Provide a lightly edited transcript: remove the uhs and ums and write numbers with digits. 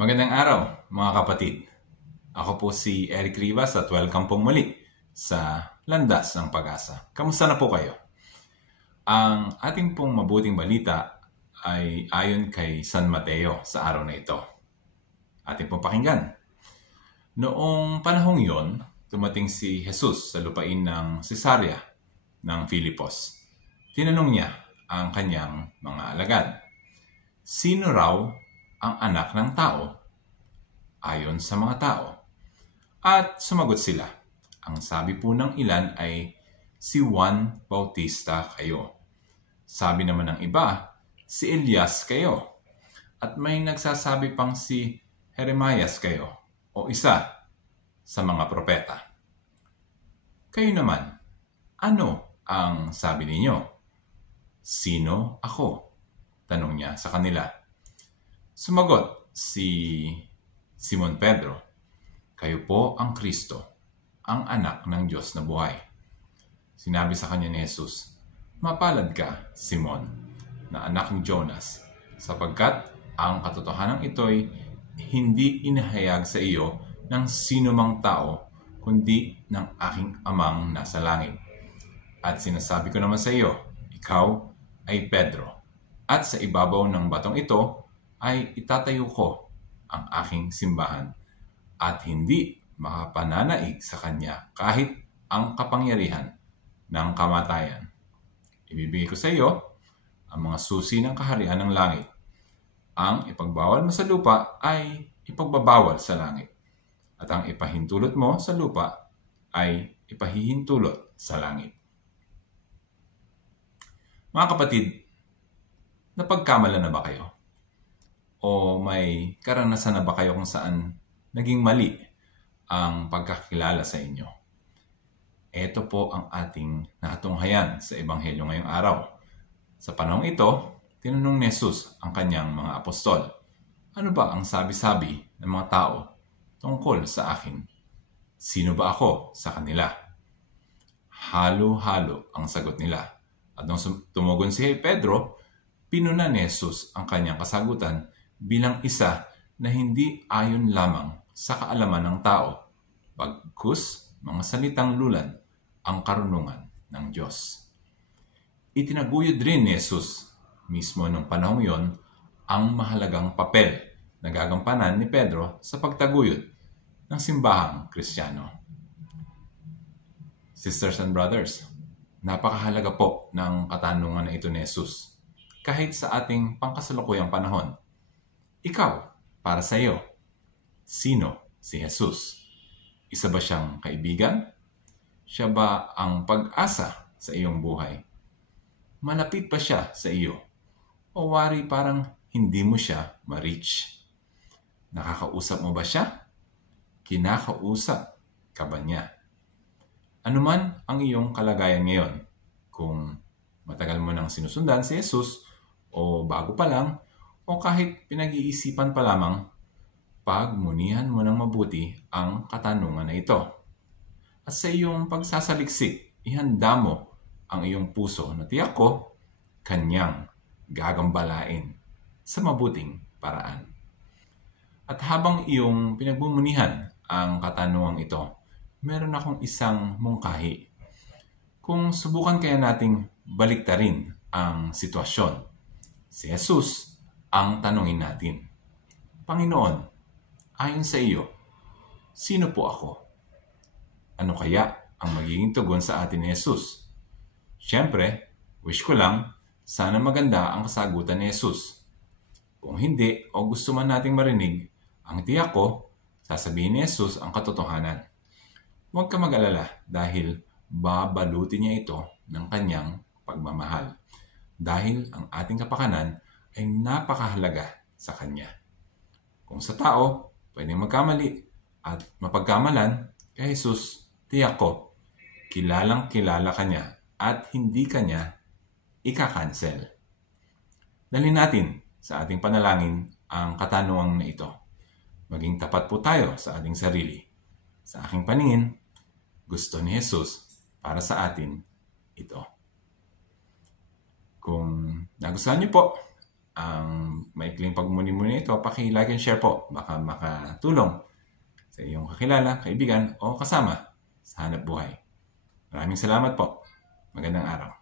Magandang araw, mga kapatid. Ako po si Eric Rivas at welcome po muli sa Landas ng Pag-asa. Kamusta na po kayo? Ang ating pong mabuting balita ay ayon kay San Mateo sa araw na ito. Ating pong pakinggan. Noong panahong yon, dumating si Jesus sa lupain ng Cesarea ng Filipos. Tinanong niya ang kanyang mga alagad, sino raw ang anak ng tao ayon sa mga tao? At sumagot sila. Ang sabi po ng ilan ay si Juan Bautista kayo. Sabi naman ng iba, si Elias kayo. At may nagsasabi pang si Jeremias kayo o isa sa mga propeta. Kayo naman, ano ang sabi ninyo? Sino ako? Tanong niya sa kanila. Sumagot si Simon Pedro, kayo po ang Kristo, ang anak ng Diyos na buhay. Sinabi sa kanya ni Jesus, mapalad ka, Simon, na anak ni Jonas, sapagkat ang katotohanan ito'y hindi inahayag sa iyo ng sino mang tao, kundi ng aking amang nasa langit. At sinasabi ko naman sa iyo, ikaw ay Pedro, at sa ibabaw ng batong ito, ay itatayo ko ang aking simbahan at hindi makapananaig sa kanya kahit ang kapangyarihan ng kamatayan. Ibibigay ko sa iyo ang mga susi ng kaharian ng langit. Ang ipagbawal mo sa lupa ay ipagbabawal sa langit. At ang ipahintulot mo sa lupa ay ipahihintulot sa langit. Mga kapatid, napagkamalan na ba kayo? O may karanasan na ba kayo kung saan naging mali ang pagkakilala sa inyo? Ito po ang ating natunghayan sa Ebanghelyo ngayong araw. Sa panahong ito, tinanong ni Jesus ang kanyang mga apostol, ano ba ang sabi-sabi ng mga tao tungkol sa akin? Sino ba ako sa kanila? Halo-halo ang sagot nila. At nung tumugon si Pedro, pinuna ni Jesus ang kanyang kasagutan bilang isa na hindi ayon lamang sa kaalaman ng tao, bagkus mga salitang lulad ang karunungan ng Diyos. Itinaguyod rin ni Jesus mismo ng panahong yon ang mahalagang papel na gagampanan ni Pedro sa pagtaguyod ng simbahang Kristiyano. Sisters and brothers, napakahalaga po ng katanungan na ito ni Jesus kahit sa ating pangkasalukuyang panahon. Ikaw, para sa iyo, sino si Jesus? Isa ba siyang kaibigan? Siya ba ang pag-asa sa iyong buhay? Malapit pa siya sa iyo? O wari parang hindi mo siya ma-reach? Nakakausap mo ba siya? Kinakausap ka ba niya? Ano man ang iyong kalagayan ngayon, kung matagal mo nang sinusundan si Jesus o bago pa lang, o kahit pinag-iisipan pa lamang, pagmunihan mo ng mabuti ang katanungan na ito. At sa iyong pagsasaliksik, ihanda mo ang iyong puso na tiyak ko, kanyang gagambalain sa mabuting paraan. At habang iyong pinagmumunihan ang katanungang ito, meron akong isang mungkahi. Kung subukan kaya nating baliktarin ang sitwasyon, si Jesus ang tanungin natin, Panginoon, ayon sa iyo, sino po ako? Ano kaya ang magiging tugon sa atin ni Jesus? Siyempre, wish ko lang, sana maganda ang kasagutan ni Jesus. Kung hindi o gusto man nating marinig, ang tiyak ko, sasabihin ni Jesus ang katotohanan. Huwag ka mag-alala dahil babalutin niya ito ng kanyang pagmamahal. Dahil ang ating kapakanan ay napakahalaga sa kanya. Kung sa tao, pwedeng magkamali at mapagkamalan, kay Jesus, tiyak ko, kilalang kilala ka niya at hindi ka niya ika-cancel. Dalhin natin sa ating panalangin ang katanungang na ito. Maging tapat po tayo sa ating sarili. Sa aking paningin, gusto ni Jesus para sa atin ito. Kung nagustuhan niyo po, ang maikling pagmuni-muni ito, paki-like and share po. Baka makatulong sa iyong kakilala, kaibigan o kasama sa hanap buhay. Maraming salamat po. Magandang araw.